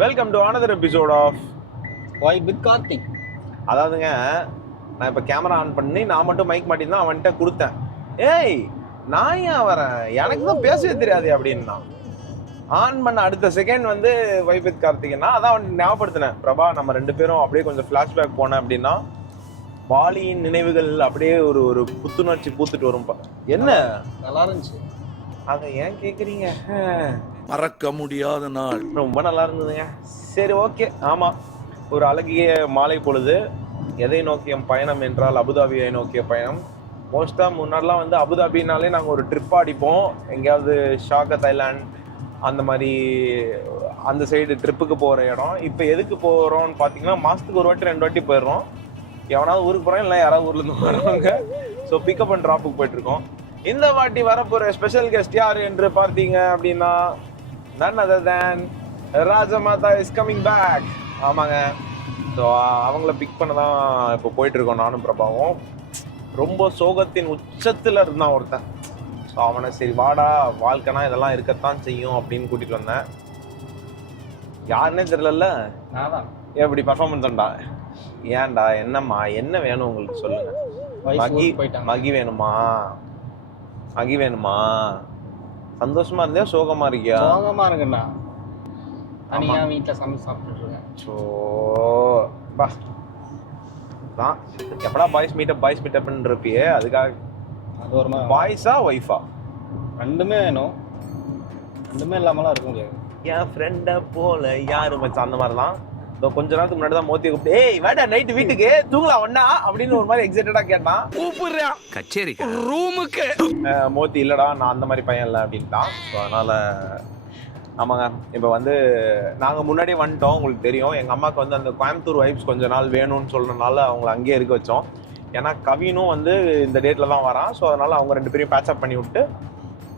Welcome to another episode of Why with Karthik. அதாவதுங்க நான் இப்போ கேமரா ஆன் பண்ணி நான் மட்டும் மைக் மாட்டி தான் அவன்கிட்ட கொடுத்தேன். ஏய் நான் ஏன் வரேன், எனக்கு தான் பேசவே தெரியாது அப்படின்னா ஆன் பண்ண அடுத்த செகண்ட் வந்து வைப் வித் கார்த்திக்னா அதான் அவன் ஞாபகப்படுத்தினேன். பிரபா நம்ம ரெண்டு பேரும் அப்படியே கொஞ்சம் ஃப்ளாஷ்பேக் போனேன் அப்படின்னா வாலியின் நினைவுகள் அப்படியே ஒரு ஒரு புத்துணர்ச்சி பூத்துட்டு வரும். என்ன நல்லா இருந்துச்சு. அதை ஏன் கேட்குறீங்க? மறக்க முடியாத நாள். ரொம்ப நல்லா இருந்ததுங்க. சரி ஓகே. ஆமாம், ஒரு அழகிய மாலை பொழுது. எதை நோக்கிய பயணம் என்றால் அபுதாபியை நோக்கிய பயணம். மோஸ்ட்டாக முன்னாடிலாம் வந்து அபுதாபினாலே நாங்கள் ஒரு ட்ரிப் அடிப்போம், எங்கேயாவது ஷாக்கா தைலாண்ட் அந்த மாதிரி அந்த சைடு ட்ரிப்புக்கு போகிற இடம். இப்போ எதுக்கு போகிறோம்னு பார்த்தீங்கன்னா மாதத்துக்கு ஒரு வாட்டி 2 வாட்டி போயிடுறோம். எவனாவது ஊருக்கு போகிறோம், இல்லை யாராவது ஊர்லேருந்து வருவாங்க. ஸோ பிக்கப் அண்ட் ட்ராப்புக்கு போயிட்டுருக்கோம். இந்த வாட்டி வரப்போகிற ஸ்பெஷல் கெஸ்ட் யார் என்று பார்த்தீங்க அப்படின்னா none other than Rajamata is coming back. ஆமாங்க, ஸோ அவங்கள பிக் பண்ண தான் இப்போ போயிட்டுருக்கோம் நானும் பிரபாவும். ரொம்ப சோகத்தின் உச்சத்தில் இருந்தான் ஒருத்தன். ஸோ அவனை சரி வாடா வாழ்க்கைனா இதெல்லாம் இருக்கத்தான் செய்யும் அப்படின்னு கூட்டிகிட்டு வந்தேன். யாருன்னே தெரியல. எப்படி பர்ஃபார்மன்ஸ் உண்டா? ஏன்டா என்னம்மா என்ன வேணும் உங்களுக்கு சொல்லுங்க. மகி வேணுமா? மகி வேணுமா? சந்தோஷமா இருந்தியா சோகமா இருக்கியா? சோகமா இருக்குண்ணா. தனியா வீட்டுல சமைச்சு சாப்பிட்டுட்டு இருக்கேன். சோ தான் எப்படா பாய்ஸ் மீட்டப் இருப்பியே, அதுக்காக. அது ஒரு பாய்ஸா ஒய்ஃபா? ரெண்டுமே வேணும். ரெண்டுமே இல்லாமலாம் இருக்க முடியாது. என் ஃப்ரெண்டை போல யாரு மச்சான் அந்த மாதிரி தான். கொஞ்ச நேரத்துக்கு முன்னாடி தான் மோத்தியை கூப்பிட்டு ஏய் வேடா நைட்டு வீட்டுக்கு தூங்கலாம் ஒண்ணா அப்படின்னு ஒரு மாதிரி எக்ஸைட்டடா கேட்டான். கூப்பிடுறான் கச்சேரிக்கு ரூமுக்கு. மோத்தி இல்லடா நான் அந்த மாதிரி பையன் இல்லை அப்படின்ட்டான். ஸோ அதனால ஆமாங்க, இப்போ வந்து நாங்கள் முன்னாடியே வந்துட்டோம். உங்களுக்கு தெரியும் எங்கள் அம்மாவுக்கு வந்து அந்த கோயம்புத்தூர் வைப்ஸ் கொஞ்ச நாள் வேணும்னு சொல்றதுனால அவங்கள அங்கேயே இருக்க வச்சோம். ஏன்னா கவினும் வந்து இந்த டேட்டில் தான் வரான். ஸோ அதனால அவங்க 2 பேரையும் பேட்சப் பண்ணி விட்டு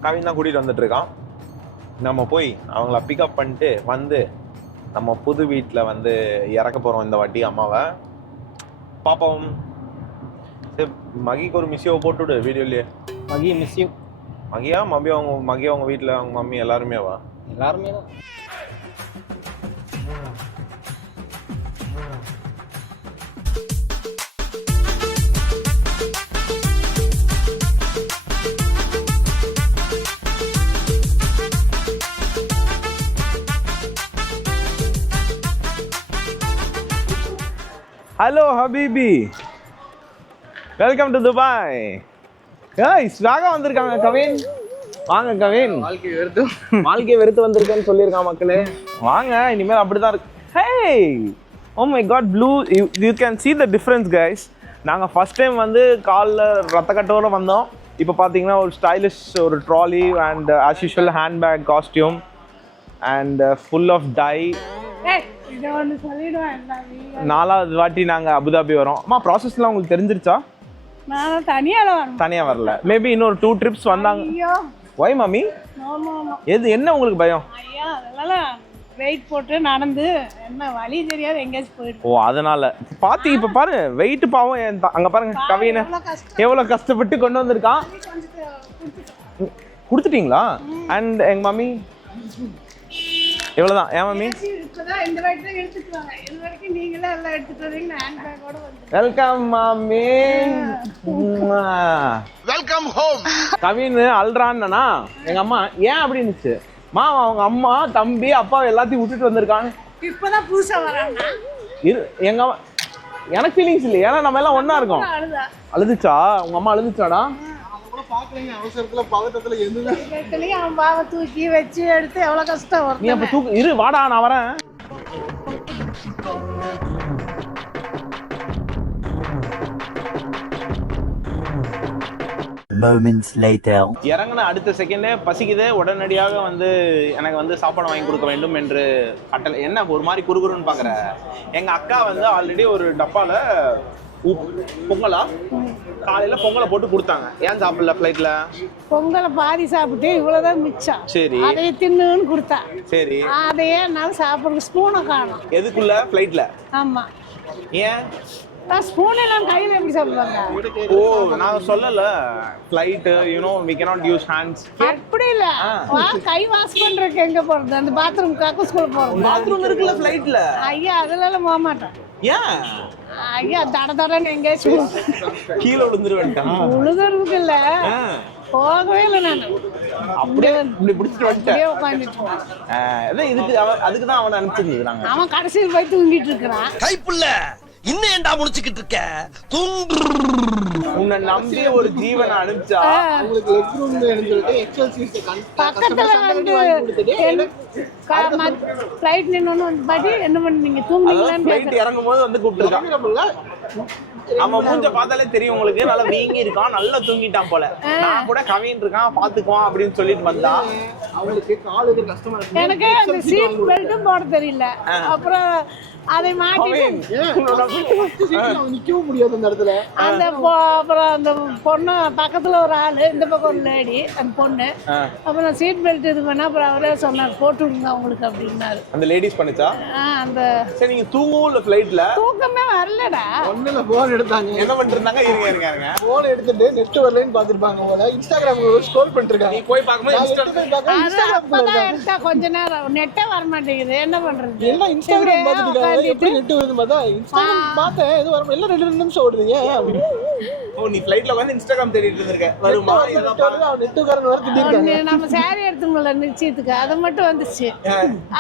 கவின் தான் கூட்டிகிட்டு வந்துட்டு இருக்கான். நம்ம போய் அவங்கள பிக்கப் பண்ணிட்டு வந்து நம்ம புது வீட்டில் வந்து இறக்க போகிறோம் இந்த வாட்டி அம்மாவை. பாப்போம். சரி மகிக்கு ஒரு மிஸ்ஸியோ போட்டுவிடு வீடியோலேயே. மகி மிஸ் யூ. மகி அவங்க வீட்டில் அவங்க மம்மி எல்லாருமே வா. எல்லாருமே தான். ஹலோ ஹபீபி, வெல்கம் டு துபாய். ஸ்வாகா வந்திருக்காங்க கவின். வாங்க கவின். வாழ்க்கையை வெறுத்து வந்திருக்கேன்னு சொல்லியிருக்கான் மக்களே. வாங்க, இனிமேல் அப்படிதான் இருக்கு. Hey oh my god, blue. You can see the difference guys. நாங்கள் ஃபர்ஸ்ட் டைம் வந்து காலில் ரத்த கட்டோடு வந்தோம். இப்போ பார்த்தீங்கன்னா ஒரு ஸ்டைலிஷ் ஒரு trolley and as usual handbag costume and full of tie. 4வது வாட்டி நாங்கள் அபுதாபி வரோம். அம்மா ப்ராசஸ்லாம் உங்களுக்கு தெரிஞ்சிருச்சா? நான் தனியாக வரல. மேபி இன்னொரு 2 ட்ரிப்ஸ் வந்தாங்க. Why mummy? எது என்ன உங்களுக்கு பயம்? ஐயா அதெல்லாம் வெயிட் போட்டு நடந்து என்ன வழி தெரியாது எங்கேயாச்சும் போயிடும். ஓ அதனால பாத்தி. இப்போ பாரு வெயிட் பாவம். அங்கே பாருங்க கவினை எவ்வளோ கஷ்டப்பட்டு கொண்டு வந்திருக்கான். கொடுத்துட்டீங்களா? அண்ட் எங்கள் மம்மி இவ்வளோதான். ஏன் mummy? Welcome mummy. Welcome home. Kavin அல்றான்னா எங்க அம்மா ஏன் அப்படி இருந்துச்சு? அவங்க அம்மா தம்பி அப்பா எல்லாத்தையும் விட்டுட்டு வந்திருக்கான்னு இப்பதான் புதுசா வராங்க. எங்க எனக்கு ஃபீலிங்ஸ் இல்லை, ஏன்னா நம்ம எல்லாம் ஒண்ணா இருக்கோம். அழுதுச்சா உங்க அம்மா? அழுதுச்சாடா? அவசரத்துல பதட்டத்துல எதுவும் அவன் பாவை தூக்கி வச்சு எடுத்து எவ்வளவு கஷ்டம் வரும். நீ அப்ப தூக்கு இரு, வாடா நான் வரேன். Moments later. இறங்கின அடுத்த செகண்டே பசிக்குது, உடனடியாக வந்து எனக்கு வந்து சாப்பாடு வாங்கி கொடுக்க வேண்டும் என்று கட்டளை. என்ன ஒரு மாதிரி குறுகுறுன்னு பாக்குற? எங்க அக்கா வந்து ஆல்ரெடி ஒரு டப்பால பொங்கலா காலையில பொங்கலை போட்டு கொடுத்தாங்க. ஏன் சாப்பிடல ஃப்ளைட்ல? பொங்கலை பாதி சாப்பிட்டு இவ்வளவுதான் மிச்சம். சரி அதையே தின்னுன்னு கொடுத்தா. சரி அதையே என்னால சாப்பிடுற ஸ்பூனை காணும். எதுக்குள்ள? ஃப்ளைட்ல. ஆமா. ஏன் ஸ்பூன் எல்லாம் கையில எப்படி சாப்பிடுவாங்க? ஓ நான் சொல்லல flight we cannot use hands. அப்படி இல்ல, கை வாஷ் பண்றதுக்கு எங்க போறது? அந்த பாத்ரூம் கக்கூஸ்குள்ள போறது. பாத்ரூம் இருக்குல்ல ஃப்ளைட்ல. ஐயா அதுல எல்லாம் போக மாட்டேன். ஏன் ஐயா தடன்னு எங்கேயாச்சும் கீழே விழுந்துருவேன்டா. உழுதுறதுக்கு இல்ல, போகவே இல்லை நான். அப்படியே இப்படி பிடிச்சிட்டு வந்துட்டேன். அப்படியே உட்காந்துட்டு அதான் அதுக்கு தான் அவனை அனுப்பிச்சிருந்தது நாங்க. அவன் கடைசியில் போய் தூங்கிட்டு இருக்கிறான். கைப்புள்ள இன்னும் ஏன்டா முடிச்சுக்கிட்டு இருக்க? உன்னை நம்பி ஒரு ஜீவனை அனுப்பிச்சா உங்களுக்கு லெக் ரூம் வேணும்னு சொல்லிட்டு எக்ஸல் சீட் பக்கத்துல வந்து ஃப்ளைட் நின்னு வந்து பாட்டி என்ன பண்ணீங்க, தூங்குனீங்களான்னு ஃப்ளைட் இறங்கும் போது வந்து கூப்பிட்டுருக்கான். அவன் மூஞ்ச பார்த்தாலே தெரியும் உங்களுக்கு, நல்லா வீங்கி இருக்கான், நல்லா தூங்கிட்டான் போல. நான் கூட கவின் இருக்கான் பாத்துக்குவான் அப்படின்னு சொல்லிட்டு வந்தா அவங்களுக்கு காலுக்கு கஷ்டமா இருக்கு. எனக்கு அந்த சீட் பெல்ட்டும் போட தெரியல. அப்புறம் அதை மாட்டிட்டு நிக்கவும் முடியாது அந்த இடத்துல. அந்த அப்புறம் அந்த பொண்ணு பக்கத்துல ஒரு ஆளு, இந்த பக்கம் ஒரு லேடி, அந்த பொண்ணு. அப்புறம் சீட் பெல்ட் இது பண்ணா அப்புறம் அவரே சொன்னார் போட்டு விடுங்க அவங்களுக்கு அப்படின்னாரு. அந்த லேடிஸ் பண்ணிச்சா? அந்த சரி நீங்க தூங்கவும் இல்ல ஃப்ளைட்ல? தூக்கமே வரலடா. ஒண்ணுல போன் எடுத்தாங்க. என்ன பண்ணிட்டு இருந்தாங்க? இருங்க போன் எடுத்துட்டு நெட் வரலன்னு பாத்துருப்பாங்க போல. இன்ஸ்டாகிராம்ல ஸ்க்ரோல் பண்ணிட்டு இருக்காங்க. நீ போய் பாக்கும்போது அப்பதான் எடுத்தா கொஞ்ச நேரம் நெட்டே வர மாட்டேங்குது, என்ன பண்றது? எல்லாம் இன்ஸ்டாகிராம் பாத்துட்டு எப்படி நெட் வருது பார்த்தா இன்ஸ்டாகிராம் பார்த்தேன், இது வரும் எல்லாம் 2 நிமிஷம் ஓடுது. ஏன் ஓ நீ ஃப்ளைட்ல வந்து இன்ஸ்டாகிராம் தேடிட்டு இருக்க? வருமா? நெட்டுக்காரன் வர திட்டிருக்காங்க. நம்ம சாரி எடுத்துங்கள நிச்சயத்துக்கு அது மட்டும் வந்துச்சு.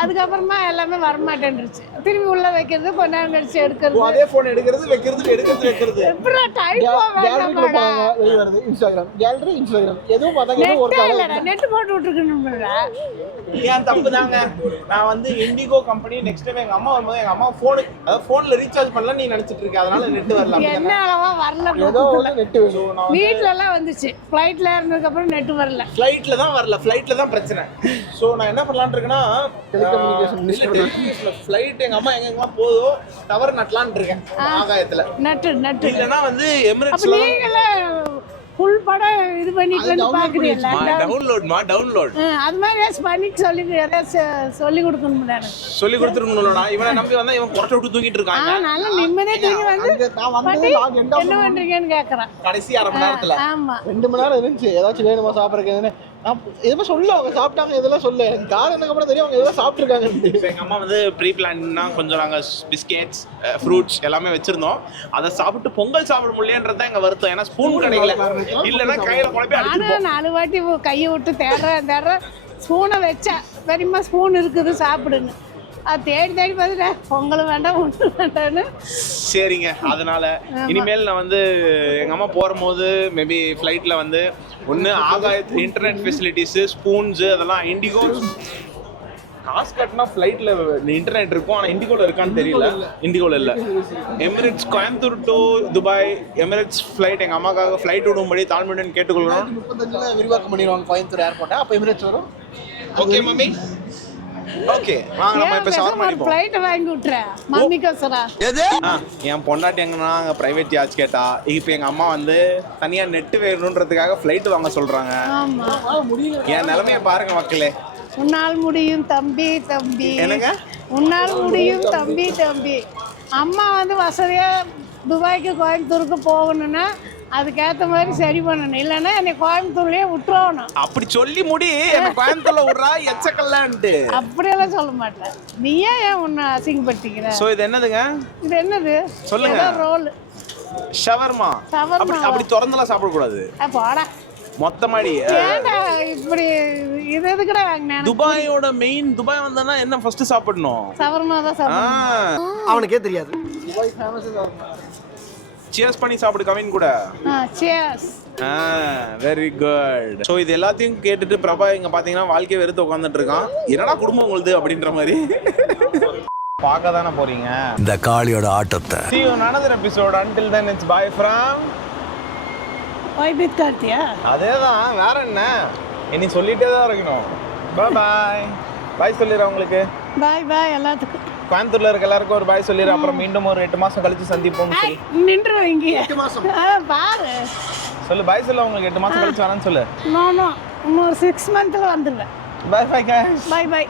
அதுக்கப்புறமா எல்லாமே வரமாட்டேன்ருச்சு. திரும்பி உள்ள வைக்கிறது, கொஞ்ச நேரம் கழிச்சு எடுக்கிறது. அதே போன் எடுக்கிறது வைக்கிறது. எப்படா டைப் கேலரிக்குள்ள போறாங்க, வெளிய வருது இன்ஸ்டாகிராம். கேலரி இன்ஸ்டாகிராம் எதுவும் பார்த்தாங்க, ஏதோ ஒரு இல்லடா நெட் போட்டு விட்டுருக்கணும்டா. ஏன் தப்பு தாங்க. நான் வந்து இண்டிகோ கம்பெனி நெக்ஸ்ட் டைம் எங்க அம்மா வரும்போது எங்க அம்மா போன்ல ரீசார்ஜ் பண்ணல நீ நினைச்சிட்டு இருக்க, அதனால நெட் வரல. என்ன அளவா வரல, ஏதோ ஒரு நெட் வேணும். வீட்ல எல்லாம் வந்துச்சு, ஃளைட்ல இருந்ததுக்கு அப்புறம் நெட் வரல. ஃளைட்ல தான் வரல, ஃளைட்ல தான் பிரச்சனை. சோ நான் என்ன பண்ணலாம்னு இருக்கேன்னா டெலிகம்யூனிகேஷன் ஃளைட் எங்க அம்மா எங்கெல்லாம் போதோ டவர் நட்டலாம்னு இருக்கேன் ஆகாயத்துல. நெட் இல்லனா வந்து எமிரேட்ஸ்ல ஃபுல் படம் இது பண்ணிட்டு வந்து பாக்குறீங்களா? டவுன்லோட் அது மாதிரி சொல்லி கொடுக்கணும்டா. சொல்லி கொடுத்துருக்கணும்லடா. இவனை நம்பி வந்தா இவன் குறட்ட விட்டு தூங்கிட்டு இருக்காங்க. நல்ல நிம்மதியா தூங்கி வந்து நான் வந்து லாக் எண்ட் என்ன பண்றீங்கன்னு கேக்குறான் கடைசி அரை மணி நேரத்துல. ஆமா 2 மணி நேரம் இருந்துச்சு. ஏதாச்சும் வேணுமா சாப்பிடுறதுன்னு நான் எதுவும் சொல்ல, அவங்க சாப்பிட்டாங்க இதெல்லாம் சொல்ல. எனக்கு கார் எனக்கு அப்புறம் தெரியும் அவங்க எதெல்லாம் சாப்பிட்டுருக்காங்க. எங்க அம்மா வந்து ப்ரீ பிளான்னா கொஞ்சம் நாங்கள் பிஸ்கெட்ஸ் ஃப்ரூட்ஸ் எல்லாமே வச்சிருந்தோம். அதை சாப்பிட்டு பொங்கல் சாப்பிட முடியலன்றது தான் எங்க வருத்தம். ஏன்னா ஸ்பூன் கிடைக்கல, இல்லைன்னா கையில குழப்பி அடிச்சிருப்போம். 4 வாட்டி கையை விட்டு தேடுறேன் ஸ்பூனை வச்சா பெரியமா ஸ்பூன் இருக்குது சாப்பிடுன்னு. அது தேடி பார்த்துட்டேன், பொங்கல் வேண்டாம் ஒன்றும் வேண்டாம்னு. சரிங்க, அதனால இனிமேல் நான் வந்து எங்கள் அம்மா போகும்போது மேபி ஃப்ளைட்டில் வந்து ஒன்று ஆகாயத்து இன்டர்நெட் ஃபெசிலிட்டிஸு ஸ்பூன்ஸு அதெல்லாம் இண்டிகோ காசு கட்டினா ஃப்ளைட்டில் இன்டர்நெட் இருக்கும். ஆனால் இண்டிகோவில் இருக்கான்னு தெரியல. இண்டிகோவில் இல்லை. Emirates Coimbatore to Dubai Emirates flight எங்கள் அம்மாக்காக ஃப்ளைட் விடும்படி தாழ்மையுடன் கேட்டுக்கொள்கிறோம். 35 விரிவாக்கம் பண்ணிடுவாங்க கோயம்புத்தூர் ஏர்போர்ட்டை. அப்போ எமிரேட்ஸ் வரும். ஓகே மம்மி, ஓகே வாங்க நம்ம இப்ப ஷவர்மா அடிப்போம். ஃளைட் வாங்கி விட்டுறேன் மம்மிக்கோசரா. என் பொண்டாட்டி எங்கன்னா அங்க பிரைவேட் சார்ஜ் கேட்டா, இப்போ எங்க அம்மா வந்து தனியா நெட் வேணும்ன்றதுக்காக ஃளைட் வாங்க சொல்றாங்க. ஆமா என் நிலைமையை பாருங்க மக்களே. உன்னால் முடியும் தம்பி. என்னங்க உன்னால் முடியும் தம்பி. அம்மா வந்து வசதியா துபாய்க்கு கோயம்புத்தூருக்கு போகணும்னா அதுக்கேற்ற மாதிரி சரி பண்ணணும், இல்லைன்னா என்னை கோயம்புத்தூர்லயே விட்டுருவணும். அப்படி சொல்லி முடி என்ன கோயம்புத்தூர்ல விடுறா எச்சக்கல்லான்ட்டு. அப்படியெல்லாம் சொல்ல மாட்டேன். நீ ஏன் உன்னை அசிங்கப்படுத்திக்கிற? சோ இது என்னதுங்க? இது என்னது சொல்லுங்க. Roll shawarma. அப்படி திறந்தெல்லாம் சாப்பிடக்கூடாது. போடா மொத்தமாடி. ஏன்டா இப்படி இது எதுக்குடா வாங்கினேன்? துபாயோட மெயின் துபாய் வந்தா என்ன ஃபர்ஸ்ட் சாப்பிடணும்? ஷவர்மா தான் சாப்பிடணும். அவனுக்கே தெரியாது. Dubai famous shawarma. சியர்ஸ் பண்ணி சாப்பிடு கவின் கூட. சியர்ஸ். Very good. ஸோ இது எல்லாத்தையும் கேட்டுட்டு பிரபா இங்க பாத்தீங்கன்னா வாழ்க்கையை வெறுத்து உட்காந்துட்டு இருக்கான். என்னடா குடும்பம் உங்களுது அப்படின்ற மாதிரி பார்க்க தானே போறீங்க இந்த காளியோட ஆட்டத்தை. See you in another episode. Until then it's bye from Bye with Karthia. அதேதான், வேற என்ன இனி சொல்லிட்டே தான் இருக்கணும். பாய் பாய். பாய் சொல்லிடுறேன் உங்களுக்கு. பாய் பாய் எல்லாத்துக்கும். கோயம்புத்தூர்ல இருக்க எல்லாருக்கும் ஒரு பாய் சொல்லிடுறேன். அப்புறம் மீண்டும் ஒரு 8 மாசம் கழிச்சு சந்திப்போம். நின்று இங்கே 8 மாசம் பாரு சொல்லு. பாய் சொல்ல உங்களுக்கு 8 மாசம் கழிச்சு வரேன்னு சொல்லு. இன்னொரு 6 மந்த்ல வந்துடுவேன். பாய் பாய் guys. பாய் பாய்.